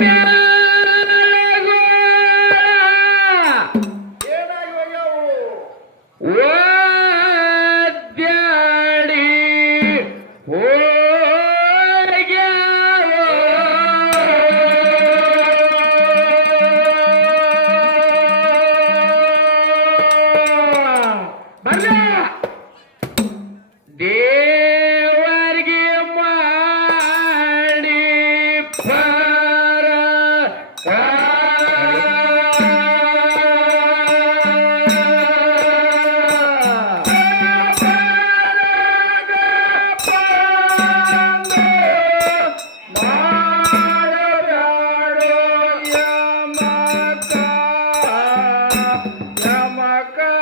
Yeah. ಕ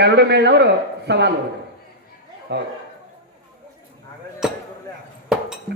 ಎರಡು ಮೇಳವರು ಸವಾಲು ಹೌದು.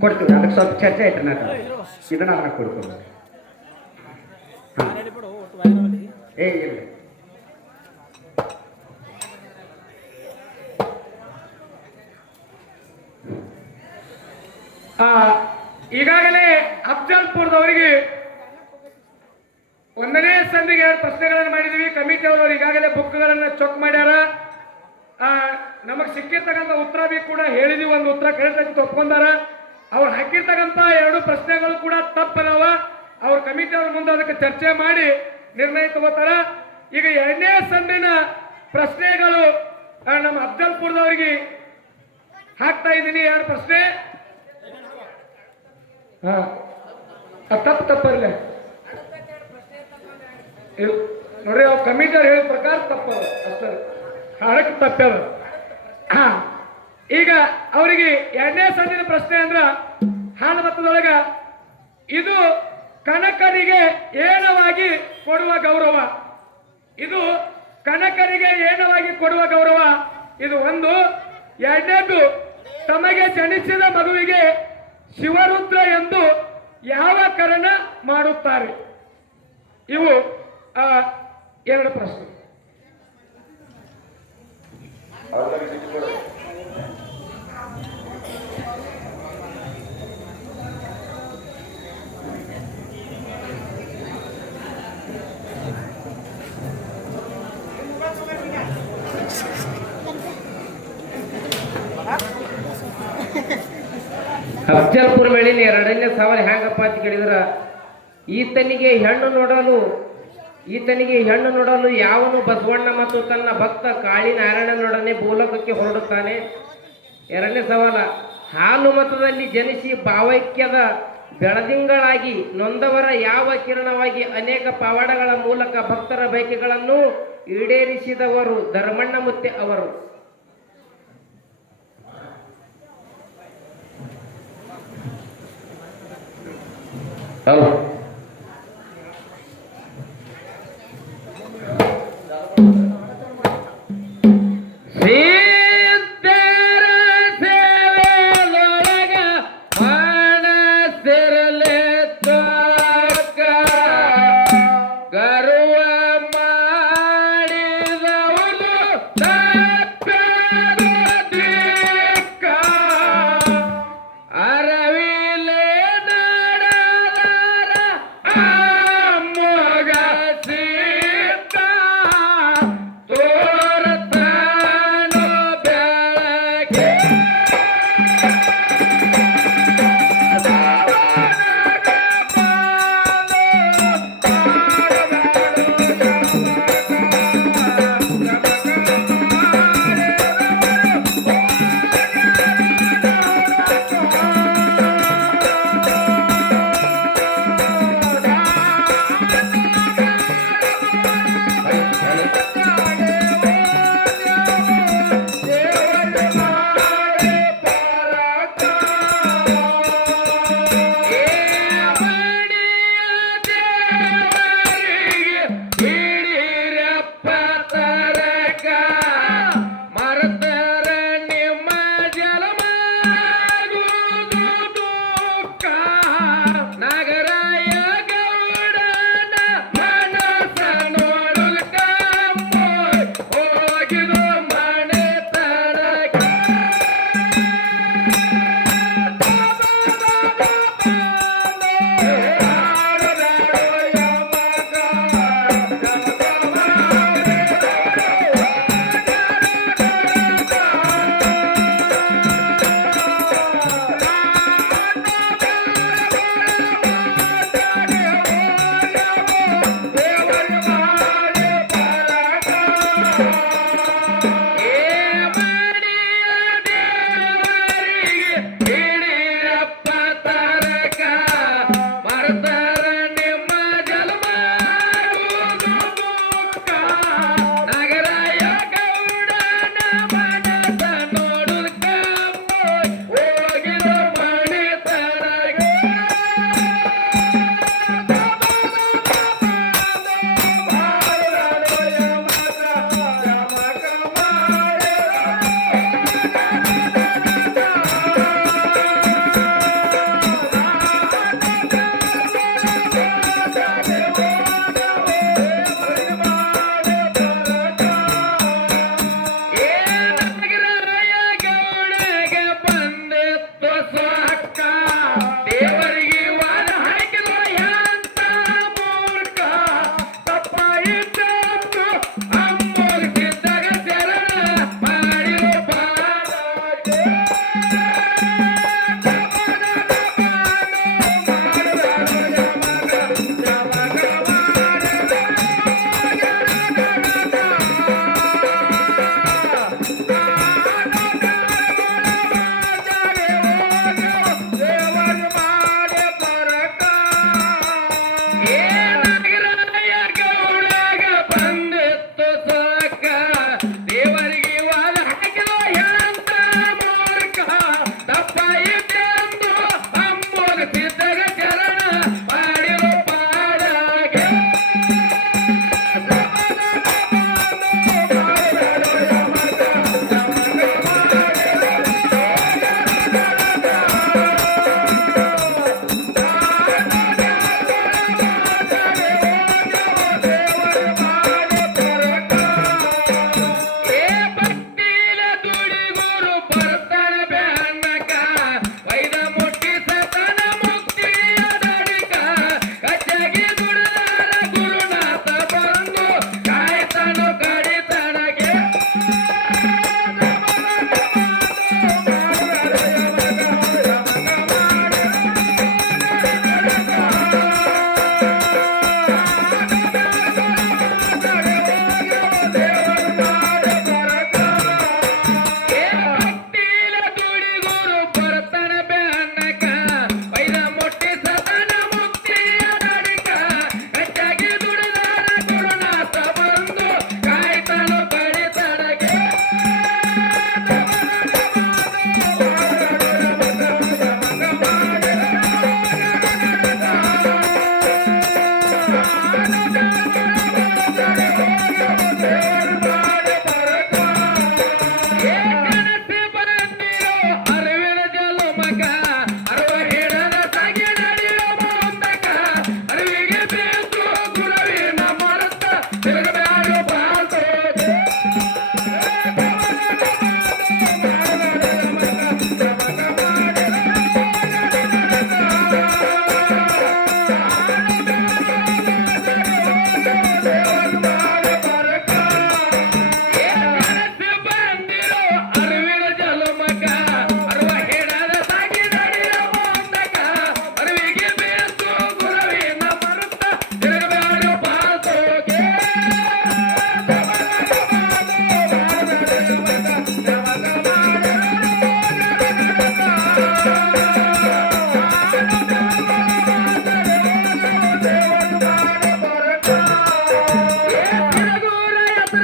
ಕೊಡ್ತೀವಿ ಅದಕ್ಕೆ ಸ್ವಲ್ಪ ಚರ್ಚೆ ಐತೆ ನಾನು ಇದನ್ನ ಅದನ್ನ ಕೊಡ್ಕೊಂಡು ಏ ಇಲ್ಲ. ಉತ್ತರ ಕರೆಕ್ಟಾಗಿ ಒಪ್ಕೊಂಡಾರ ಅವ್ರು ಹಾಕಿರ್ತಕ್ಕಂಥ ಎರಡು ಪ್ರಶ್ನೆಗಳು ಕೂಡ ತಪ್ಪದವ ಅವ್ರ ಕಮಿಟಿ ಅವ್ರ ಮುಂದೆ ಅದಕ್ಕೆ ಚರ್ಚೆ ಮಾಡಿ ನಿರ್ಣಯ ತಗೋತಾರ. ಈಗ ಎರಡನೇ ಸಂದಿನ ಪ್ರಶ್ನೆಗಳು ನಮ್ಮ ಅಫ್ಜಲ್ಪುರದವ್ರಿಗೆ ಹಾಕ್ತಾ ಇದ್ದೀನಿ. ಎರಡು ಪ್ರಶ್ನೆ? ಹಾ. ತಪ್ಪು, ತಪ್ಪಲ್ಲ. ನೋಡ್ರಿ, ಅವ್ರು ಕಮಿಟಿಯವ್ರು ಹೇಳಿದ ಪ್ರಕಾರ ತಪ್ಪ ಅಷ್ಟೇ. ಹಾಡಕ್ಕೆ ತಪ್ಪದ ಈಗ ಅವರಿಗೆ ಎರಡನೇ ಸಂದಿನ ಪ್ರಶ್ನೆ ಅಂದ್ರ ಹಾಲು ಮತದೊಳಗ ಇದು ಕನಕರಿಗೆ ಏನವಾಗಿ ಕೊಡುವ ಗೌರವ? ಇದು ಕನಕರಿಗೆ ಏನವಾಗಿ ಕೊಡುವ ಗೌರವ? ಇದು ಒಂದು. ಎರಡನೇದು ತಮಗೆ ಜನಿಸಿದ ಮಗುವಿಗೆ ಶಿವರುದ್ರ ಎಂದು ಯಾವ ಕರಣ ಮಾಡುತ್ತಾರೆ? ಇವು ಆ, ಎರಡು ಪ್ರಶ್ನೆ. ಅಫಜಲ್ಪುರ ಮೇಳಿನ ಎರಡನೇ ಸಾವಿರ ಹೆಂಗಪ್ಪ ಅಂತ ಕೇಳಿದ್ರ, ಈತನಿಗೆ ಹೆಣ್ಣು ನೋಡಲು, ಈತನಿಗೆ ಹೆಣ್ಣು ನೋಡಲು ಯಾವನು ಬಸವಣ್ಣ ಮತ್ತು ತನ್ನ ಭಕ್ತ ಕಾಳಿ ನಾರಾಯಣನೊಡನೆ ಭೂಲೋಕಕ್ಕೆ ಹೊರಡುತ್ತಾನೆ? ಎರಡನೇ ಸವಾಲ ಹಾಲು ಮತದಲ್ಲಿ ಜನಿಸಿ ಭಾವೈಕ್ಯದ ಬೆಳದಿಂಗಳಾಗಿ ನೊಂದವರ ಯಾವ ಕಿರಣವಾಗಿ ಅನೇಕ ಪವಾಡಗಳ ಮೂಲಕ ಭಕ್ತರ ಬಯಕೆಗಳನ್ನು ಈಡೇರಿಸಿದವರು ಧರ್ಮಣ್ಣ ಮುತ್ತೆ ಅವರು. ಹೌದು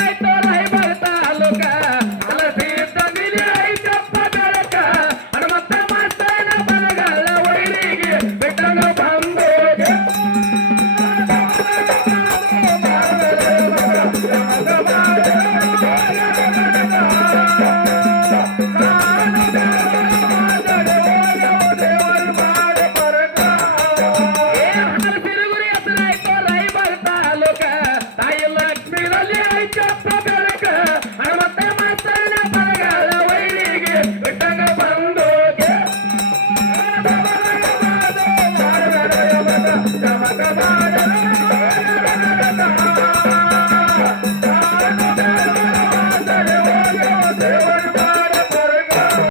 I hey, hey.